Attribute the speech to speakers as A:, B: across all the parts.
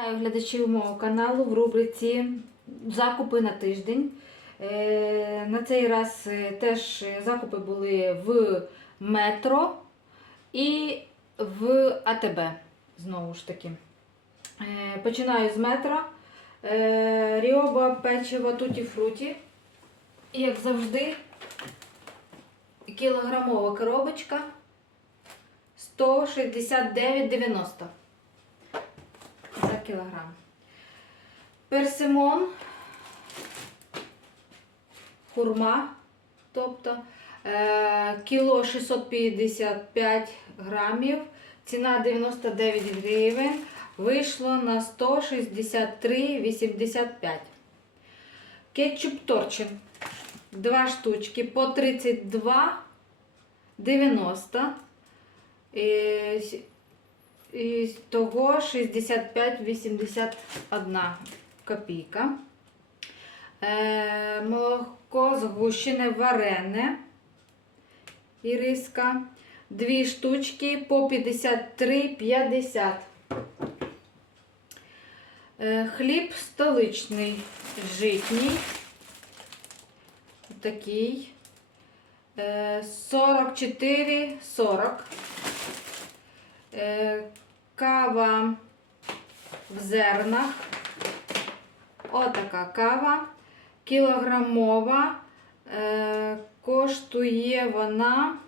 A: Вітаю глядачів мого каналу в рубриці Закупи на тиждень. Е, На цей раз е, теж закупи були в метро і в АТБ. Знову ж таки. Е, Починаю з метро. Ріоба, печиво, туті фруті. Як завжди, кілограмова коробочка 169,90 кілограм. Персимон, хурма, тобто е, кіло 655 грамів, ціна 99 гривень, вийшло на 163,85. Кетчуп торчин. Два штучки по 32,90. І і того 65,81 копійка. Е, молоко згущене варене. Іриска. Дві штучки по 53,50. Е, хліб столичний житній. Такий. Е, 44,40. Е, Кава в зернах. Отака кава. Кілограмова. Е, Коштує вона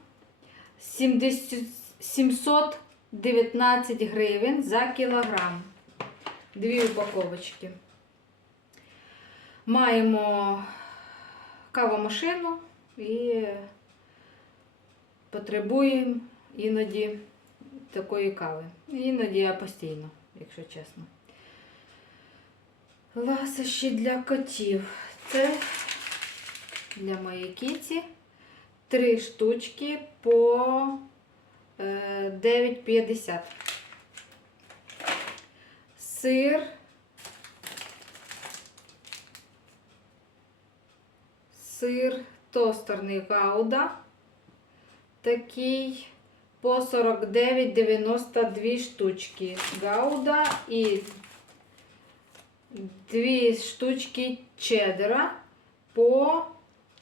A: 70 719 гривень за кілограм. Дві упаковочки. Маємо кавомашину і потребуємо іноді такої кави. Іноді я постійно, якщо чесно. Ласощі для котів. Це для моєї кіці. Три штучки по е, 9,50. Сир. Сир тостерний гауда. Такий по 49,92 штучки гауда і дві штучки чеддера по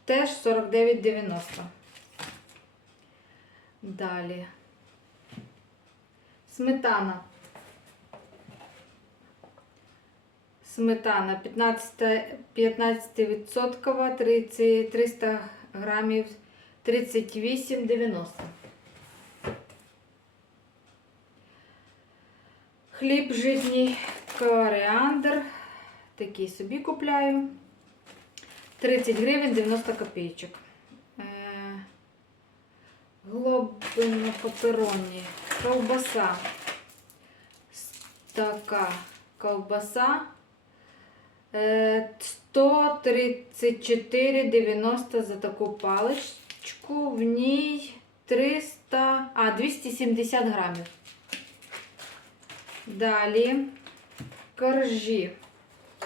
A: теж 49,90. Далі. Сметана. Сметана 15, 15% 30, 300 грамів 38,90. Хліб житній коріандр. Такий собі купляю. 30 гривень 90 копійочок. Е, Глобино папероні. Ковбаса. Така ковбаса. Е, 134,90 за таку паличку. В ній 300, а, 270 грамів. Далі коржі.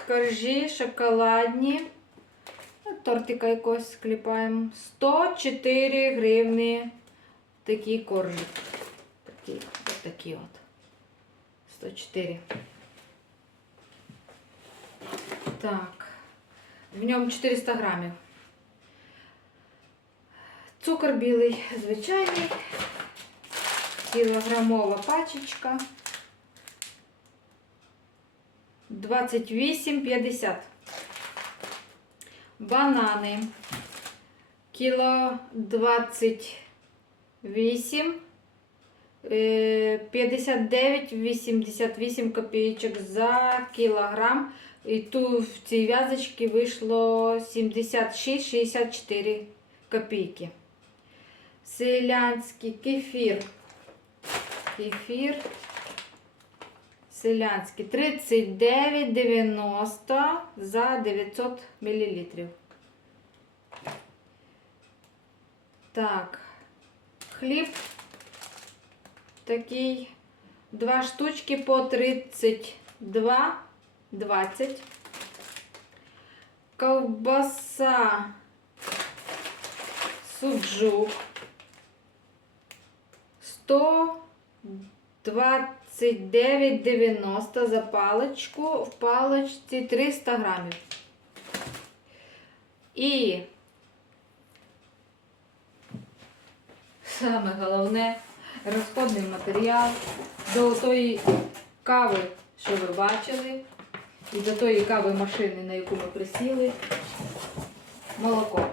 A: Коржі шоколадні. Тортика якось скліпаємо. 104 гривні. Такий коржик. Такий, такий от. 104. Так. В ньому 400 грамів. Цукор білий звичайний. Кілограмова пачечка. 28,50. Банани. Кіло 28. е, 59,88 копійочок за кілограм. І тут в цій в'язочці вийшло 76,64 копійки. Селянський кефір. Кефір. Селянський 39,90 за 900 мл. Так, хліб такий. Два штучки по 32,20. Ковбаса суджук 100 29,90 за паличку. В паличці 300 грамів. І саме головне розходний матеріал до тої кави, що ви бачили, і до тої кави машини, на яку ми присіли. Молоко.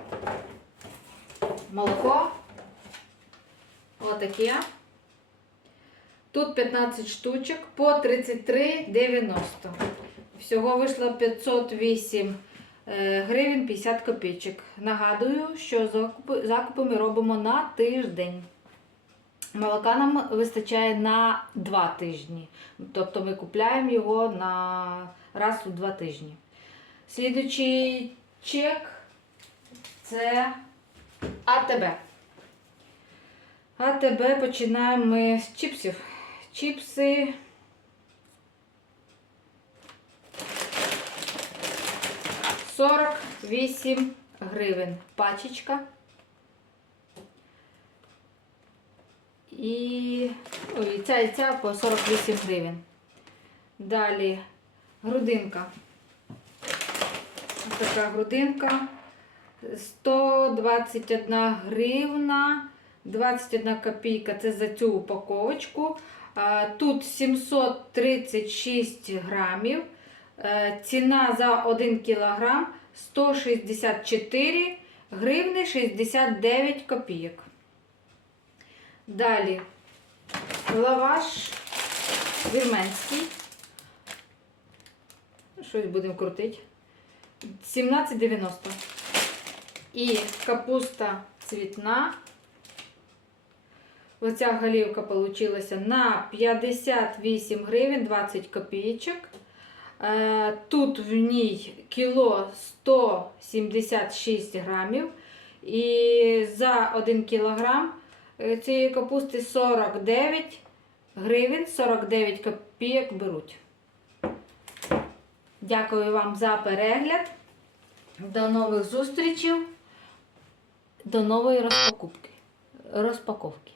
A: Молоко. Отаке. Тут 15 штучок по 33,90. Всього вийшло 508 е, гривень 50 копійчик. Нагадую, що закупи, закупи ми робимо на тиждень. Молока нам вистачає на 2 тижні. Тобто ми купляємо його на раз у 2 тижні. Слідуючий чек це АТБ. АТБ починаємо ми з чіпсів. Чіпси. Сорок вісім гривень пачечка. І ой, ця і ця по 48 гривень. Далі грудинка. Ось така грудинка. 121 гривна, 21 копійка це за цю упаковочку. А, Тут 736 грамів. Е, Ціна за 1 кілограм 164 гривни 69 копійок. Далі лаваш вірменський. Щось будемо крутити. 17,90. І капуста цвітна. Оця голівка вийшла на 58 гривень 20 копійочок. Е, Тут в ній кіло 176 грамів. І за 1 кілограм е, цієї капусти 49 гривень 49 копійок беруть. Дякую вам за перегляд. До нових зустрічей. До нової розпаковки. розпаковки.